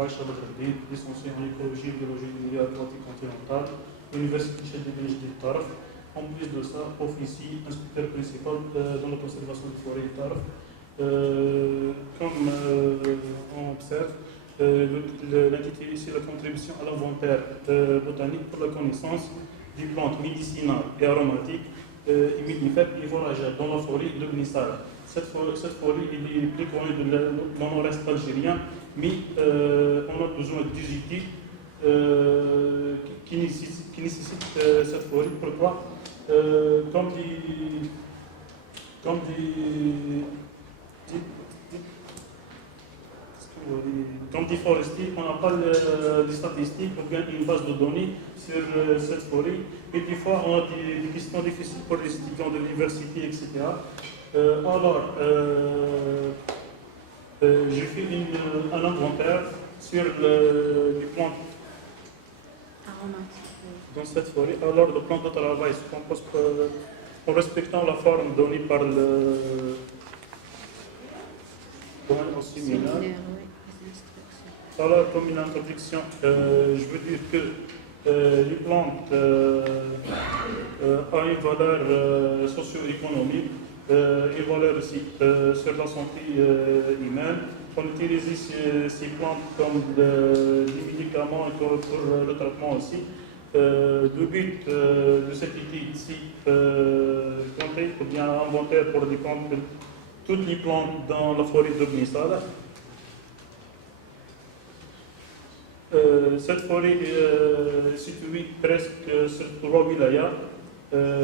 Aïcha Badreddine, licencié en écologie et biologie du milieu aquatique continental, Université Cheikh Bejdid Tarf. En plus de ça, officie inspecteur principal dans la conservation des forêts de Tarf. Comme on observe, l'intitulé ici la contribution à l'inventaire botanique pour la connaissance des plantes médicinales et aromatiques et mellifères et fourragères dans la forêt de Gnissara. Cette forêt est plus connue dans le nord-est algérien, mais on a besoin d'usités qui nécessitent cette forêt. Pourquoi? Comme des forestiers, on n'a pas des statistiques ou bien une base de données sur cette forêt. Et des fois, on a des questions difficiles pour les étudiants de l'université, etc. Alors, j'ai fait un inventaire sur les plantes dans cette forêt. Alors, le plan de travail se compose en respectant la forme donnée par le domaine au séminaire. Alors, comme une introduction, je veux dire que les plantes ont une valeur socio-économique, une valeur aussi sur la santé humaine. On utilise ces plantes comme des médicaments et pour le traitement aussi. Le but de cette étude ici, compter ou bien inventaire pour décompter toutes les plantes dans la forêt de Gnissara. Cette forêt est située presque sur 3 wilayas,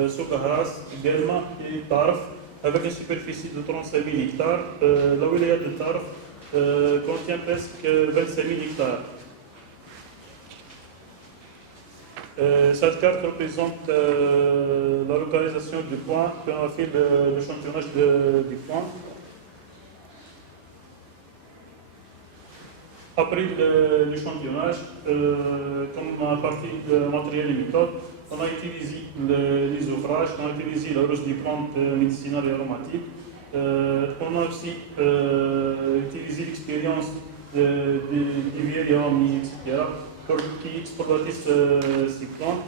Soukahras, Guelma et Tarf, avec une superficie de 35 000 hectares. La wilaya de Tarf contient presque 25 000 hectares. Cette carte représente la localisation du point, puis on a fait l'échantillonnage du point. Après l'échantillonnage, comme à partir de matériel et méthode, on a utilisé les ouvrages, on a utilisé la rose des plantes médicinales et aromatiques. On a aussi utilisé l'expérience des vieilles amies, etc., pour qui exploitent ces plantes.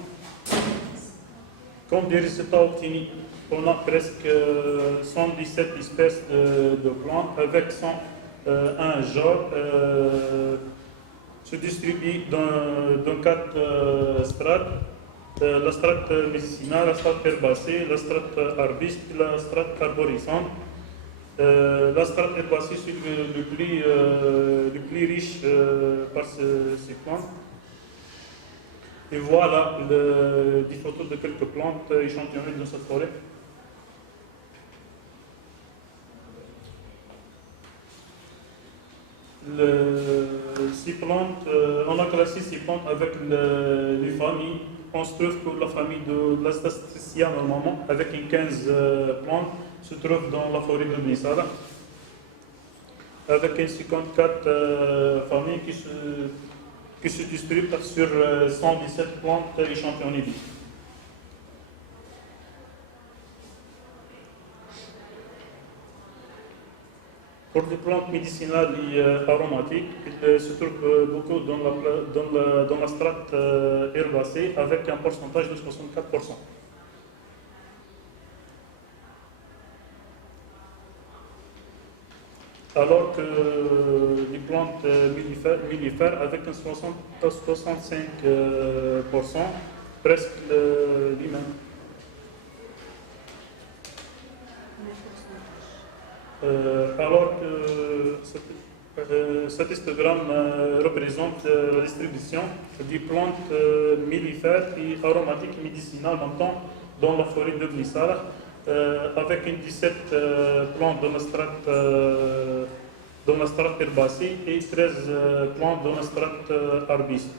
Comme des résultats obtenus, on a presque 117 espèces de plantes avec un genre se distribue dans 4 strates. La strate médicinale, la strate herbacée, la strate arbuste et la strate arborescente. La strate herbacée, c'est le plus riche par ces plantes. Et voilà des photos de quelques plantes échantillonnées dans cette forêt. Ces plantes, on a classé ces plantes avec les familles. On se trouve que la famille de l'Astastricia, normalement, avec une 15 plantes, se trouve dans la forêt de Gnissara, avec une 54 familles qui se distribuent sur 117 plantes échantillonnées. Pour les plantes médicinales et aromatiques, il se trouve beaucoup dans la strate herbacée avec un pourcentage de 64%. Alors que les plantes mellifères avec un 65%, presque les mêmes. Alors que cet histogramme représente la distribution des plantes mellifères et aromatiques médicinales maintenant dans la forêt de Gnissara, avec une 17 plantes dans la strate herbacée et 13 plantes dans la strate arbuste.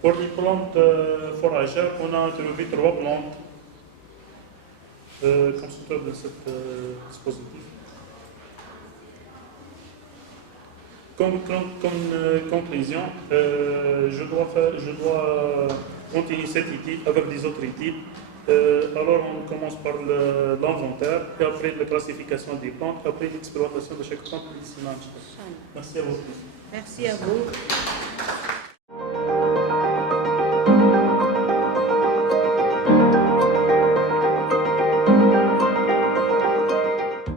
Pour les plantes fourragères, on a trouvé 3 plantes comme se trouve dans ce dispositif. Comme conclusion, je dois continuer cette étude avec des autres études Alors, on commence par l'inventaire, et après la classification des plantes, après l'exploitation de chaque plante médicinale. Merci à vous. Merci à vous.